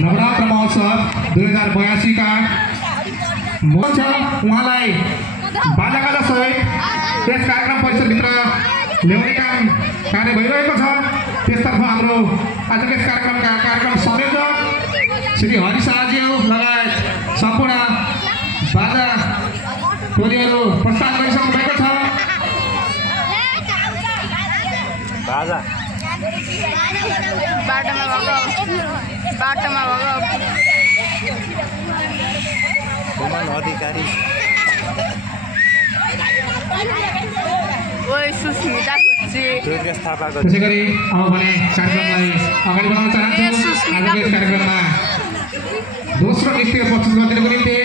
नवरात्र महोत्सव 2082 का मोर्च उहाँलाई बाजागाजा सहित त्यस कार्यक्रम परिसरभित्र ल्याउने काम कार्य भइरहेको छ। त्यसतर्फ हाम्रो आजको यस कार्यक्रमका कार्यक्रम संयोजक श्री हरि शाहज्यू लगायत सम्पूर्ण बाजा टोलीहरू प्रस्थान गरिसक्नु भएको छ। बाटोमा अधिकारी सुस्मिता त्यसै गरी अब भने कार्यक्रमलाई अगाडि बढाउन चाहन्छु। आजको यस कार्यक्रममा दोस्रो नृत्य प्रस्तुत गरिदिनुको निम्ति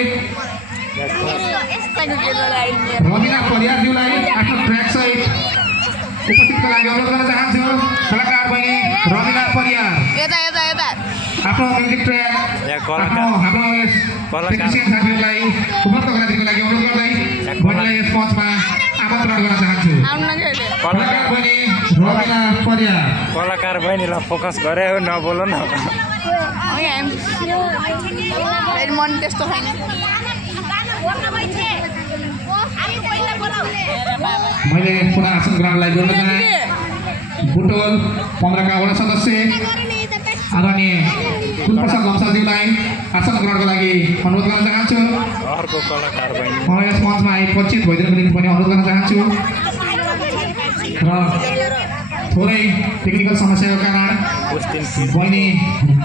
रबिना परियारज्यूलाई आफ्नो ट्र्याक सहित उपस्थितको लागि अनुरोध गर्न चाहन्छु। कलाकार बहिनी रबिना परियार आफ्नो म्युजिक ट्र्याक हाम्रो टेक्निसियन साथीहरूलाई उपलब्ध गराइदिनुको लागि अनुरोध गर्दै बहिनीलाई यस मञ्चमा आमन्त्रण गर्न चाहन्छु। कलाकार बहिनी रबिना परियार। कलाकार बहिनीलाई फोकस गरे नबोल न मन त्यस्तो छैन। मैले पुनः आसन ग्रहणलाई जोड्न चाहे बुटोल 15 का वडा सदस्य आदरणीय कुलप्रसाद लम्साज्यूलाई आसन ग्रहणको लागि अनुरोध गर्न चाहन्छु। अर्को कलाकार बहिनी मलाई यस मञ्चमा उपस्थित भइदिनुको निम्ति पनि अनुरोध गर्न चाहन्छु। र थोरै टेक्निकल समस्याको कारण बहिनी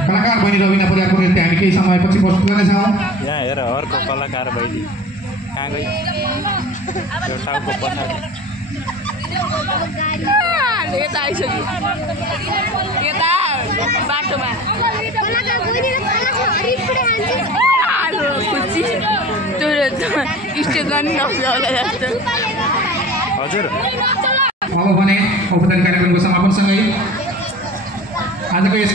कलाकार बहिनी रबिना परियारको नृत्य हामी केही समयपछि प्रस्तुत गर्नेछौँ। यहाँ हेर अर्को कलाकार बहिनी कहाँ गई त्यो टाउको पछाडि यता आइसक्यो यता बाटोमा खुसी त्यो स्टेज पनि नक्छ होला जस्तो। हजुर अब भने औपचारिक कार्यक्रमको समापनसँगै आजको यस